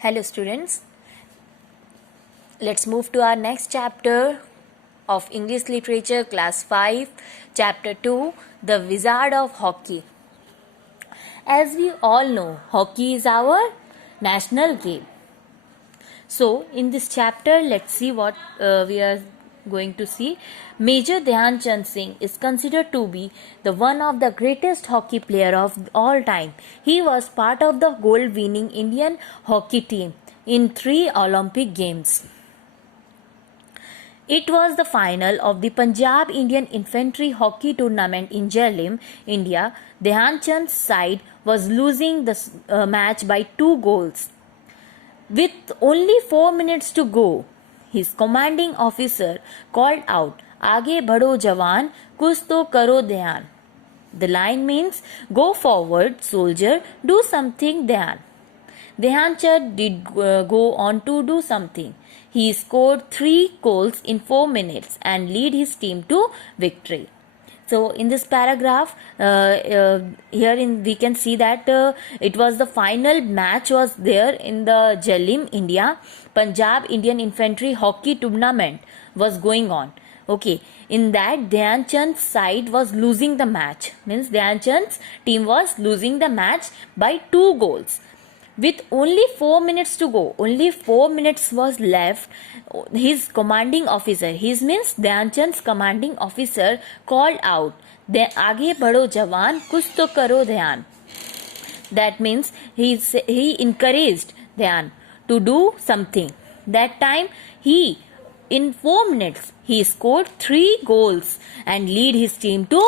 Hello students, let's move to our next chapter of English Literature class 5, chapter 2, The Wizard of Hockey. As we all know, hockey is our national game. So in this chapter, let's see what we are going to see. Major Dhyan Chand Singh is considered to be the one of the greatest hockey player of all time. He was part of the gold-winning Indian hockey team in 3 Olympic Games. It was the final of the Punjab Indian Infantry Hockey Tournament in Jhelum, India. Dhyan Chand's side was losing the match by 2 goals. With only 4 minutes to go, his commanding officer called out, "Aage badho jawan, kuch to karo dhyan." The line means, "Go forward, soldier, do something dhyan." Dhyan Chand did go on to do something. He scored 3 goals in 4 minutes and lead his team to victory. So in this paragraph, we can see that it was the final match was there in the Jhelum, India. Punjab Indian Infantry Hockey Tournament was going on. Okay, in that Dhyan Chand's side was losing the match. Means Dhyan Chand's team was losing the match by 2 goals. With only 4 minutes to go, only 4 minutes was left, his commanding officer, his means Dhyan Chand's commanding officer called out, "Aage badho jawan, kuch to karo dhyan." That means he encouraged Dhyan to do something. That time in 4 minutes, he scored 3 goals and lead his team to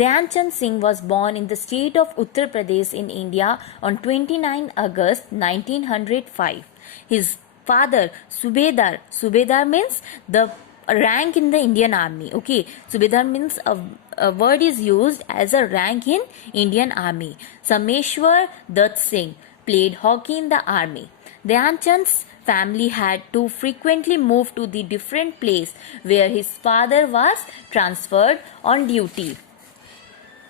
Dhyan Chand Singh was born in the state of Uttar Pradesh in India on 29 August 1905. His father, Subedar means the rank in the Indian army. Okay, Subedar means a word is used as a rank in Indian army. Sameshwar Dutt Singh played hockey in the army. Dhyan Chand's family had to frequently move to the different place where his father was transferred on duty.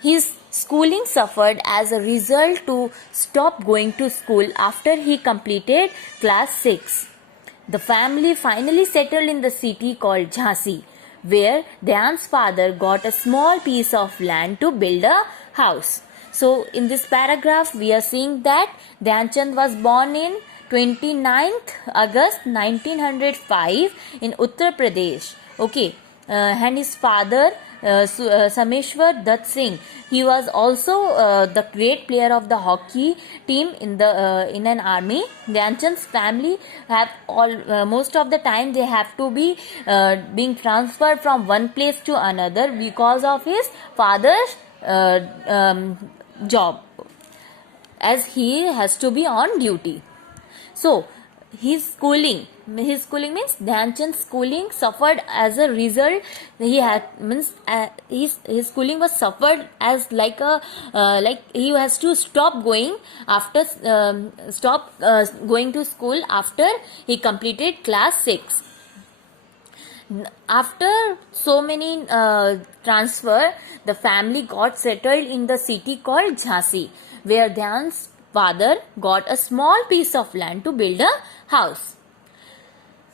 His schooling suffered as a result to stop going to school after he completed class 6. The family finally settled in the city called Jhansi, where Dhyan's father got a small piece of land to build a house. So in this paragraph we are seeing that Dhyan Chand was born in 29th August 1905 in Uttar Pradesh. Okay, and his father Sameshwar Dutt Singh, he was also the great player of the hockey team in an army. Dhyan Chand's family have most of the time they have to be being transferred from one place to another because of his father's job, as he has to be on duty. So his schooling means Dhyan Chand's schooling suffered as a result. He had means his schooling was suffered as like he has to stop going going to school after he completed class 6. After so many transfer, the family got settled in the city called Jhansi, where Dhyan's father got a small piece of land to build a house.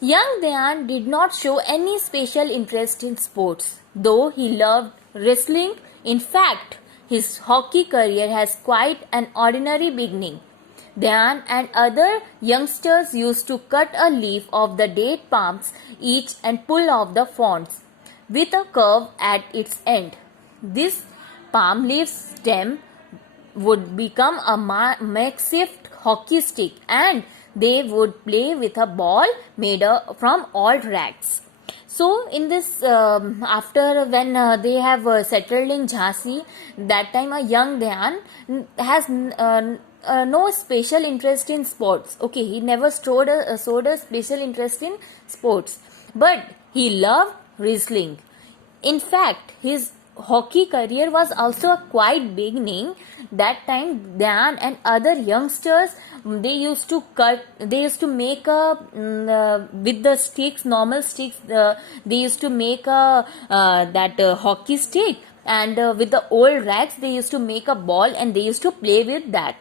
Young Dhyan did not show any special interest in sports, though he loved wrestling. In fact, his hockey career has quite an ordinary beginning. Dhyan and other youngsters used to cut a leaf of the date palms each and pull off the fronds with a curve at its end. This palm leaf stem would become a makeshift hockey stick, and they would play with a ball made from old rags. So in this after when they have settled in Jhansi, that time a young Dhyan has no special interest in sports. Okay, he never showed a special interest in sports, but he loved wrestling. In fact, his hockey career was also a quite beginning. That time Dhyan and other youngsters, they used to make a with the sticks, normal sticks, they used to make a hockey stick, and with the old rags they used to make a ball and they used to play with that.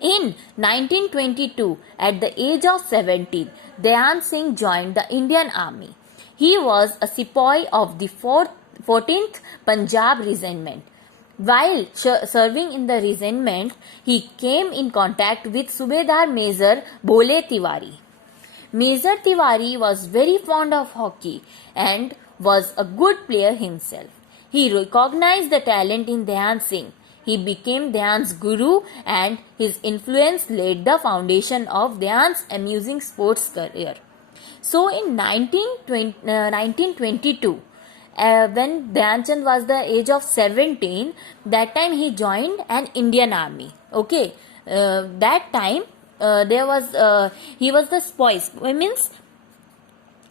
In 1922, at the age of 17, Dhyan Singh joined the Indian Army. He was a sepoy of the 14th Punjab Regiment. While serving in the regiment, he came in contact with Subedar Major Bhole Tiwari. Major Tiwari was very fond of hockey and was a good player himself. He recognized the talent in Dhyan Singh. He became Dhyan's guru, and his influence laid the foundation of Dhyan's amusing sports career. So in 1922, when Dhyan Chand was the age of 17, that time he joined an Indian army. Okay, that time he was the spoils. Means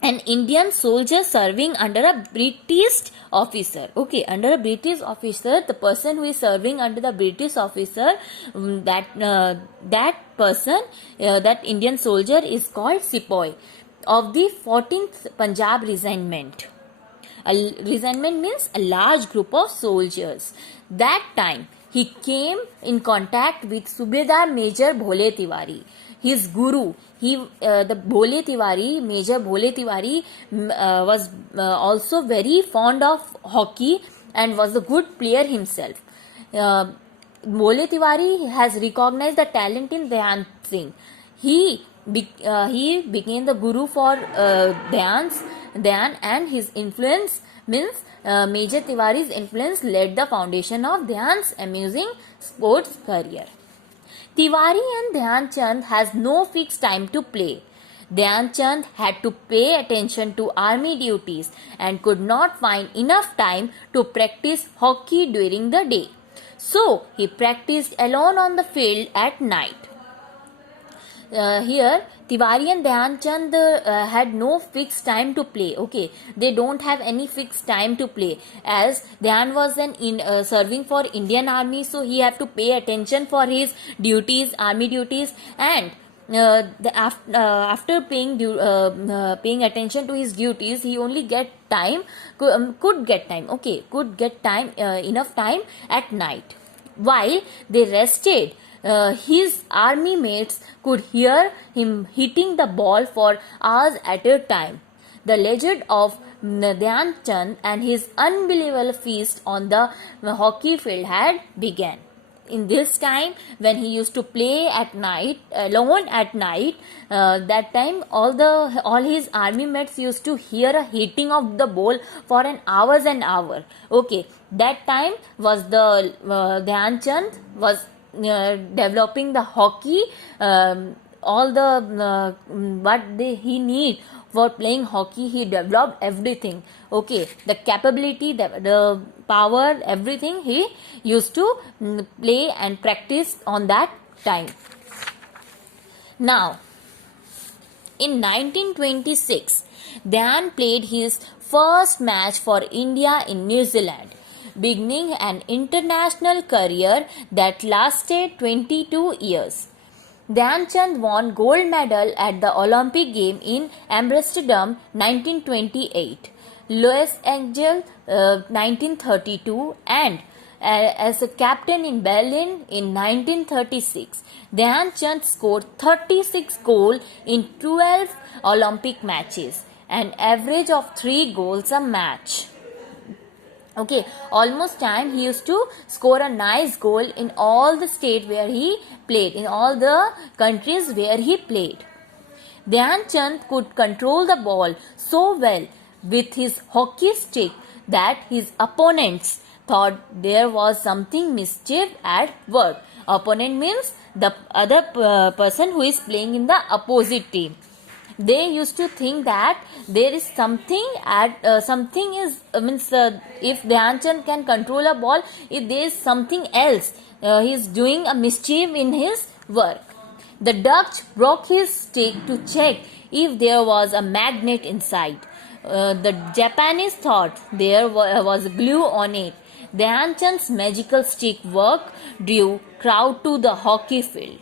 an Indian soldier serving under a British officer. Okay, under a British officer, the person who is serving under the British officer, that person, that Indian soldier is called sepoy of the 14th Punjab Regiment. A regiment means a large group of soldiers. That time he came in contact with Subedar Major Bhole Tiwari, his guru. The Bhole Tiwari, Major Bhole Tiwari, was also very fond of hockey and was a good player himself. Bhole Tiwari has recognized the talent in Dhyan Singh. He became the guru for Dhyan, and his influence means Major Tiwari's influence led the foundation of Dhyan's amusing sports career. Tiwari and Dhyan Chand has no fixed time to play. Dhyan Chand had to pay attention to army duties and could not find enough time to practice hockey during the day. So he practiced alone on the field at night. Here Tiwari and Dhyan Chand had no fixed time to play. Okay, they don't have any fixed time to play, as Dhyan was serving for Indian army, so he have to pay attention for his duties, army duties, and after paying attention to his duties, he only could get time enough time at night. While they rested, his army mates could hear him hitting the ball for hours at a time. The legend of Dhyan Chand and his unbelievable feast on the hockey field had begun. In this time, when he used to play at night, alone at night, that time all his army mates used to hear a hitting of the ball for an hours and hour. Okay, that time was the Dhyan Chand was developing the hockey, all the he need for playing hockey. He developed everything. Okay, the capability, the power, everything he used to play and practice on that time. Now, in 1926, Dhyan played his first match for India in New Zealand, beginning an international career that lasted 22 years. Dhyan Chand won gold medal at the Olympic Game in Amsterdam 1928, Los Angeles 1932, and as a captain in Berlin in 1936. Dhyan Chand scored 36 goals in 12 Olympic matches, an average of 3 goals a match. Okay, almost time he used to score a nice goal in all the state where he played, in all the countries where he played. Dhyan Chand could control the ball so well with his hockey stick that his opponents thought there was something mischief at work. Opponent means the other person who is playing in the opposite team. They used to think that there is something if Dhyan Chand can control a ball, if there is something else, he is doing a mischief in his work. The Dutch broke his stick to check if there was a magnet inside. The Japanese thought there was glue on it. Dhyan Chand's magical stick work drew crowd to the hockey field.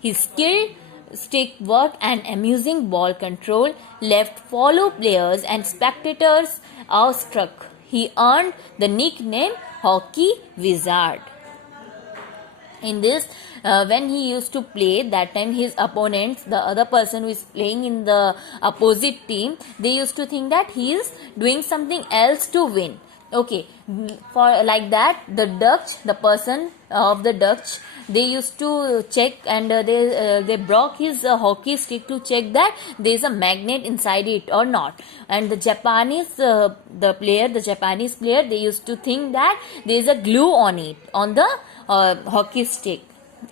His skilled stick work and amusing ball control left fellow players and spectators awestruck. He earned the nickname Hockey Wizard. In this, when he used to play, that time his opponents, the other person who is playing in the opposite team, they used to think that he is doing something else to win. Okay, for like that, the person of the Dutch, they used to check, and they broke his hockey stick to check that there is a magnet inside it or not. And the Japanese player, they used to think that there is a glue on it, on the hockey stick.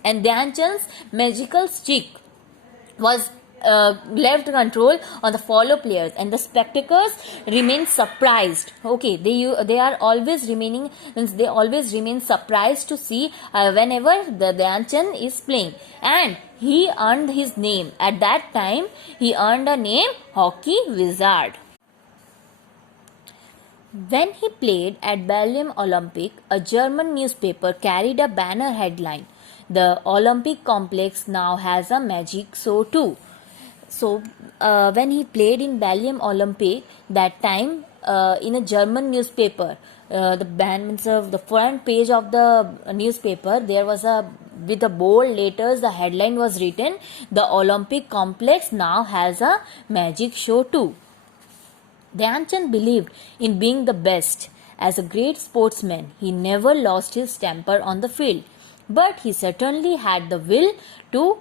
And Dhyan Chand's magical stick was left control on the follow players, and the spectators remain surprised. Okay, they are always remaining, means they always remain surprised to see whenever the Dhyan Chand is playing. And he earned his name at that time. He earned a name, Hockey Wizard. When he played at Berlin Olympic, a German newspaper carried a banner headline, "The Olympic complex now has a magic show too." So, when he played in Berlin Olympic, that time in a German newspaper, the front page of the newspaper, there was a, with the bold letters, the headline was written, "The Olympic complex now has a magic show too." Dhyan Chand believed in being the best. As a great sportsman, he never lost his temper on the field, but he certainly had the will to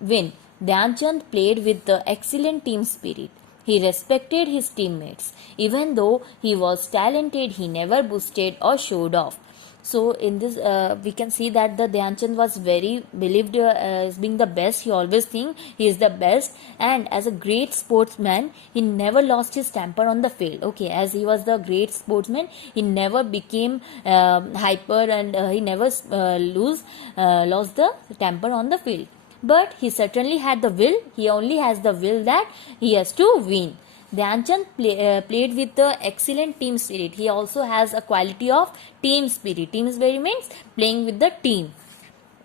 win. Dhyan Chand played with the excellent team spirit. He respected his teammates. Even though he was talented, he never boasted or showed off. So in this, we can see that the Dhyan Chand was very believed as being the best. He always think he is the best, and as a great sportsman, he never lost his temper on the field. Okay, as he was the great sportsman, he never became hyper, and he never lost the temper on the field. But he certainly had the will. He only has the will that he has to win. Dhyan Chand played with the excellent team spirit. He also has a quality of team spirit. Team spirit means playing with the team.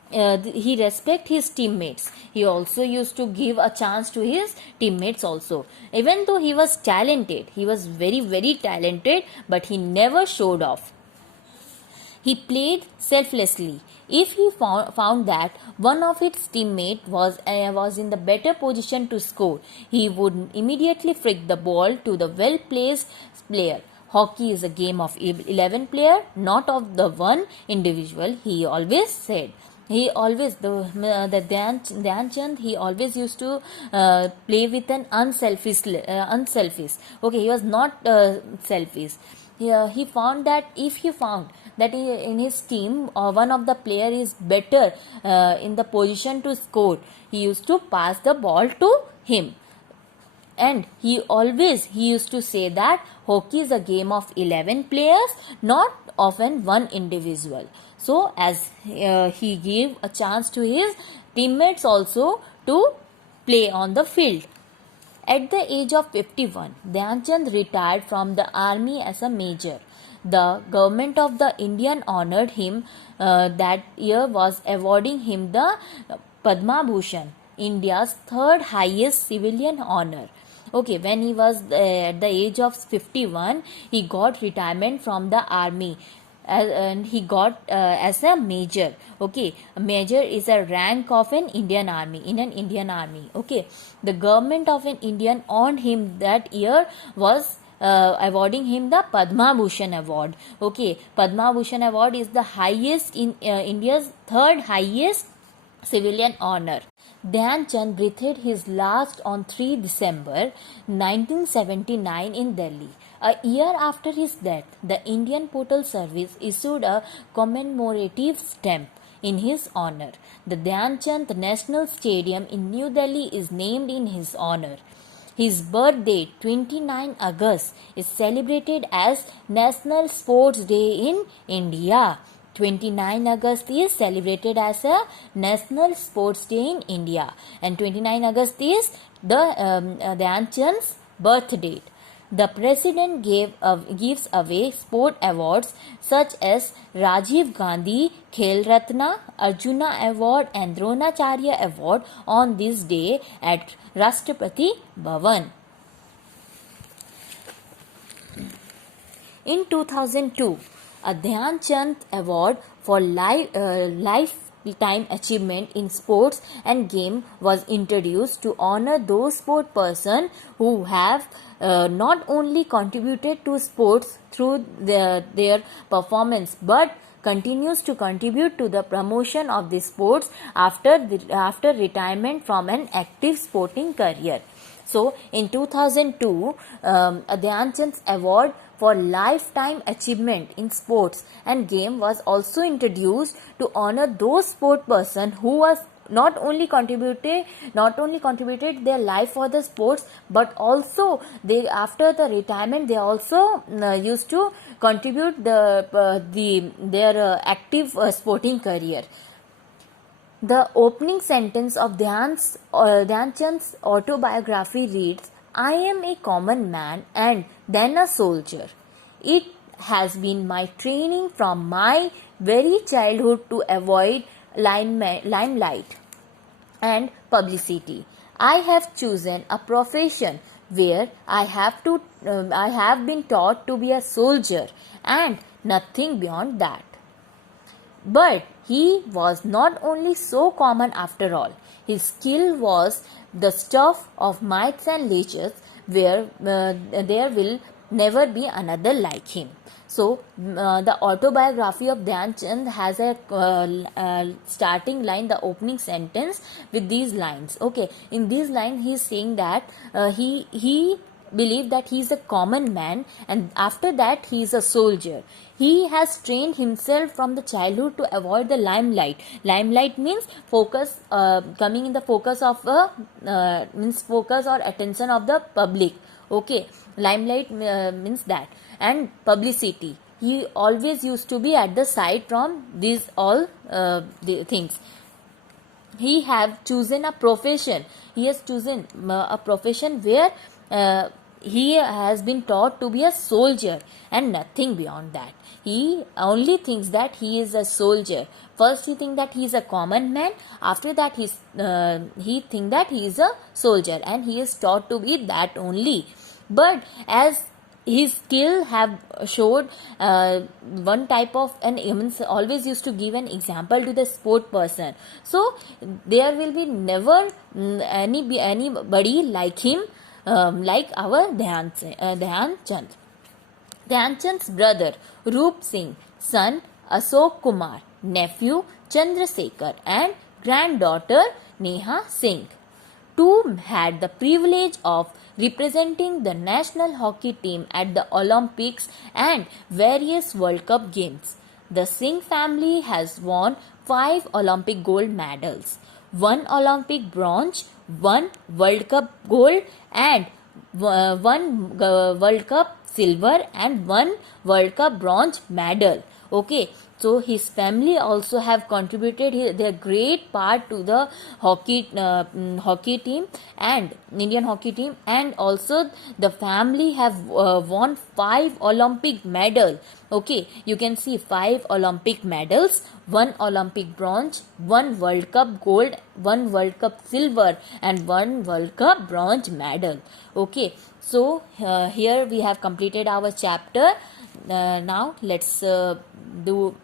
He respect his teammates. He also used to give a chance to his teammates also. Even though he was talented, he was very, very talented, but he never showed off. He played selflessly. If he found that one of his teammates was in the better position to score, he would immediately flick the ball to the well-placed player. Hockey is a game of 11 players, not of the one individual, he always said. He always, the Dhyan Chand, he always used to play with an unselfish. Okay, he was not selfish. He found that if he found that in his team one of the player is better in the position to score, he used to pass the ball to him. And he used to say that hockey is a game of 11 players, not of one individual. So as he gave a chance to his teammates also to play on the field. At the age of 51, Dhyan Chand retired from the army as a major. The government of the Indian honored him that year was awarding him the Padma Bhushan, India's third highest civilian honor. Okay, when he was at the age of 51, he got retirement from the army. And he got as a major. Okay, a major is a rank of an Indian army, in an Indian army. Okay, the government of an Indian honored him that year was awarding him the Padma Bhushan award. Okay, Padma Bhushan award is the highest in India's third highest civilian honor. Dhyan Chand breathed his last on 3 December 1979 in Delhi. A year after his death, the Indian Postal Service issued a commemorative stamp in his honor. The Dhyan Chand National Stadium in New Delhi is named in his honor. His birthday, 29 August, is celebrated as National Sports Day in India. 29 August is celebrated as a National Sports Day in India, and 29 August is the Dhyan Chand's birth date. The president gives away sport awards such as Rajiv Gandhi Khel Ratna, Arjuna Award and Dronacharya Award on this day at Rashtrapati Bhavan. In 2002, a Dhyan Chand Award for lifetime achievement in sports and game was introduced to honor those sport person who have not only contributed to sports through their performance but continues to contribute to the promotion of the sports after retirement from an active sporting career. So in 2002, Dhyan Chand's award for lifetime achievement in sports and game was also introduced to honor those sport person who was not only contributed their life for the sports, but also they after the retirement they also used to contribute their active sporting career. The opening sentence of Dhyan Chand's autobiography reads, "I am a common man and then a soldier. It has been my training from my very childhood to avoid limelight and publicity. I have chosen a profession where I have been taught to be a soldier and nothing beyond that." But he was not only so common after all. His skill was the stuff of myths and legends, where there will never be another like him. So, the autobiography of Dhyan Chand has a starting line, the opening sentence with these lines. Okay, in these lines, he is saying that he believed that he is a common man, and after that he is a soldier. He has trained himself from the childhood to avoid the limelight. Limelight means focus, coming in the focus of means focus or attention of the public. Okay, limelight means that, and publicity. He always used to be at the side from these all the things. He have chosen a profession. He has chosen a profession where he has been taught to be a soldier and nothing beyond that. He only thinks that he is a soldier. First he thinks that he is a common man. After that he thinks that he is a soldier, and he is taught to be that only. But as his skill have showed one type of an always used to give an example to the sport person. So there will be never anybody like him, like our Dhyan Chand. Dhyan Chand's brother Roop Singh, son Ashok Kumar, nephew Chandrasekhar, and granddaughter Neha Singh, two had the privilege of representing the national hockey team at the Olympics and various World Cup games. The Singh family has won 5 Olympic gold medals, 1 Olympic bronze, 1 World Cup gold, and 1 World Cup silver, and 1 World Cup bronze medal. Okay, so his family also have contributed their great part to the hockey team and Indian hockey team, and also the family have won 5 Olympic medal. Okay, you can see 5 Olympic medals, 1 Olympic bronze, 1 World Cup gold, 1 World Cup silver, and 1 World Cup bronze medal. Okay, so here we have completed our chapter. Now let's do